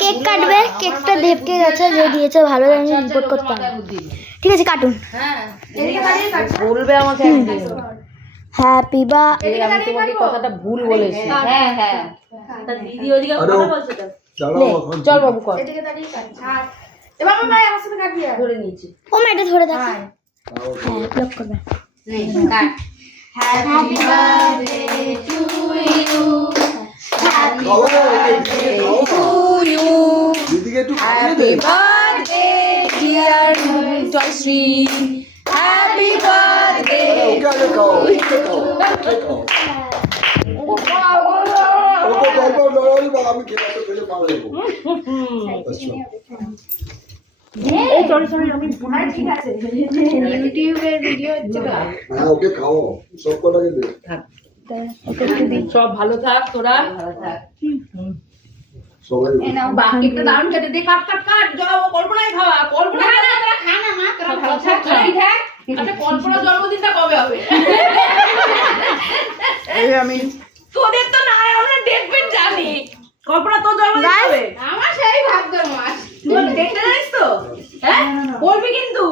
Cake কাটবে, কেকটা দেবকে গেছে, যে দিয়েছে ভালো জানি রিপোর্ট করতে হবে। ঠিক আছে কাটুন। বলবে আমাকে হ্যাপি বা আমি তোমাকে কথাটা ভুল বলেছি। হ্যাঁ হ্যাঁ দিদি ওদিকে কথা বলছে তো। চল বাবু কর। এদিকে দাঁড়িয়ে কাট। এবার মামা আমার সাথে কাটবি ধরে নিয়েছি। ও মেয়েটা ধরে দেখো। হ্যাঁ ব্লক করবে। নে কাট। Happy birthday to you happy birthday to you happy birthday dear Joyshree happy birthday আমি খেলাতে ফেলে পাবো ঠিক আছে ইউটিউবের ভিডিও হচ্ছে হ্যাঁ ওকে খাও সব কটাকে দে সব ভালো থাক তোরা ভালো থাক সবাই বাকিটা দারুণ খেতে দে কাট কাট কাট যাও কল্পনায় খাওয়া কল্পনা না তোরা খা না মা তোরা ভালো থাক আচ্ছা কল্পনা জন্মদিনটা কবে হবে এই আমি তোদের তো না আমরা দেখবেন জানি কল্পনা তোর জন্মদিন কবে আমার সেই ভাগ্যের মাস তুই দেখতে জানিস তো হ্যাঁ বলবি কিন্তু